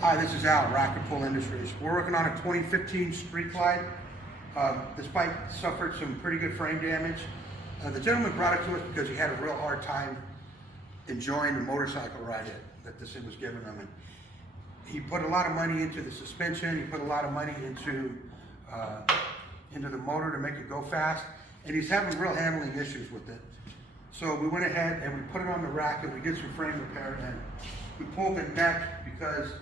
Hi, this is Al, Rack and Pull Industries. We're working on a 2015 Street Glide. This bike suffered some pretty good frame damage. The gentleman brought it to us because he had a real hard time enjoying the motorcycle ride that this thing was giving him. And he put a lot of money into the suspension. He put a lot of money into the motor to make it go fast. And he's having real handling issues with it. So we went ahead and we put it on the rack and we did some frame repair, and we pulled the neck because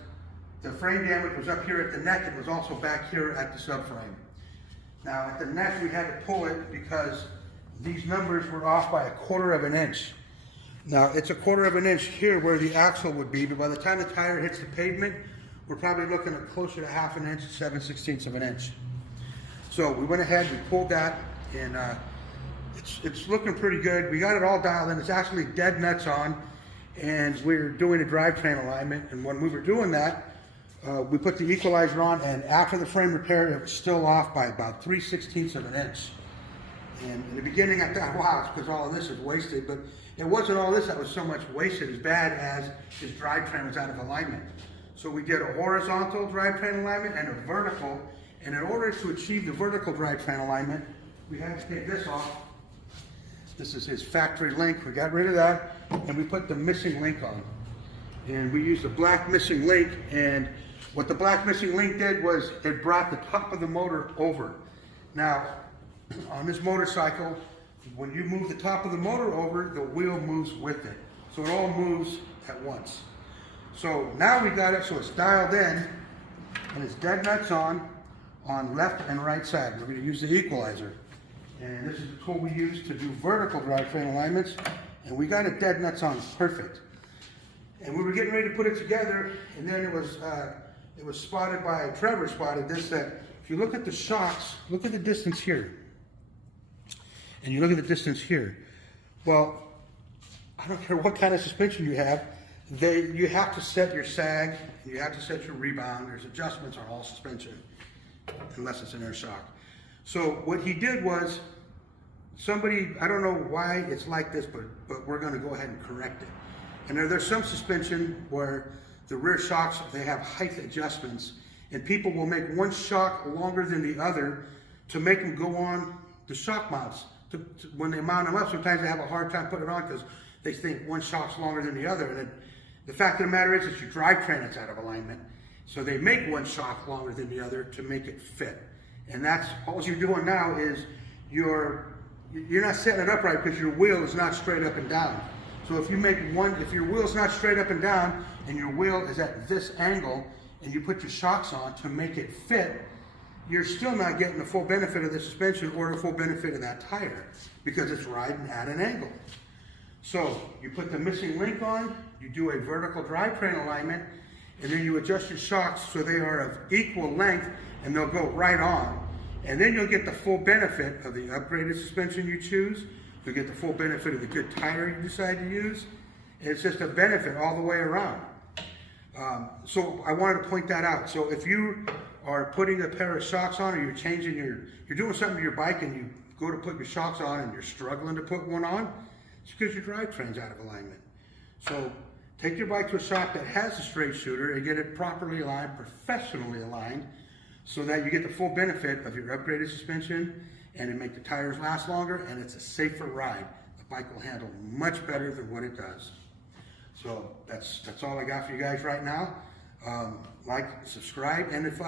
the frame damage was up here at the neck. It was also back here at the subframe. Now at the neck we had to pull it because these numbers were off by 1/4 of an inch. Now it's 1/4 of an inch here where the axle would be, but by the time the tire hits the pavement, we're probably looking at closer to 1/2 inch, 7/16 of an inch. So we went ahead, we pulled that, and it's looking pretty good. We got it all dialed in. It's actually dead nuts on, and we're doing a drivetrain alignment. And when we were doing that, we put the equalizer on, and after the frame repair, it was still off by about 3/16 of an inch. And in the beginning, I thought, wow, it's because all of this is wasted, but it wasn't all this that was so much wasted, as bad as his drivetrain was out of alignment. So we did a horizontal drivetrain alignment and a vertical, and in order to achieve the vertical drivetrain alignment, we had to take this off. This is his factory link. We got rid of that, and we put the missing link on. And we used the black missing link, and what the black missing link did was it brought the top of the motor over. Now, on this motorcycle, when you move the top of the motor over, the wheel moves with it. So it all moves at once. So now we got it so it's dialed in, and it's dead nuts on left and right side. We're going to use the equalizer. And this is the tool we use to do vertical drivetrain alignments, and we got it dead nuts on perfect. And we were getting ready to put it together, and then it was spotted by, Trevor spotted this, that if you look at the shocks, look at the distance here. And you look at the distance here. Well, I don't care what kind of suspension you have, you have to set your sag, you have to set your rebound. There's adjustments on all suspension, unless it's an air shock. So what he did was, I don't know why it's like this, but we're gonna go ahead and correct it. And there's some suspension where the rear shocks, they have height adjustments, and people will make one shock longer than the other to make them go on the shock mounts. When they mount them up, sometimes they have a hard time putting it on because they think one shock's longer than the other. And the fact of the matter is, it's your drivetrain that's out of alignment. So they make one shock longer than the other to make it fit. And that's all you're doing now is you're not setting it up right because your wheel is not straight up and down. So if your wheel's not straight up and down and your wheel is at this angle and you put your shocks on to make it fit, you're still not getting the full benefit of the suspension or the full benefit of that tire because it's riding at an angle. So you put the missing link on, you do a vertical drivetrain alignment, and then you adjust your shocks so they are of equal length and they'll go right on. And then you'll get the full benefit of the upgraded suspension you choose. You'll get the full benefit of the good tire you decide to use. It's just a benefit all the way around. So I wanted to point that out. So if you are putting a pair of shocks on, or you're doing something to your bike and you go to put your shocks on and you're struggling to put one on, it's because your drivetrain's out of alignment. So take your bike to a shop that has a straight shooter and get it properly aligned, professionally aligned, so that you get the full benefit of your upgraded suspension, and it make the tires last longer, and it's a safer ride. The bike will handle much better than what it does. So that's all I got for you guys right now. Like, subscribe, and if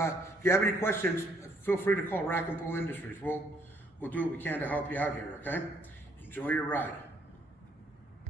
you have any questions, feel free to call Rack and Pull Industries. We'll do what we can to help you out here, okay? Enjoy your ride.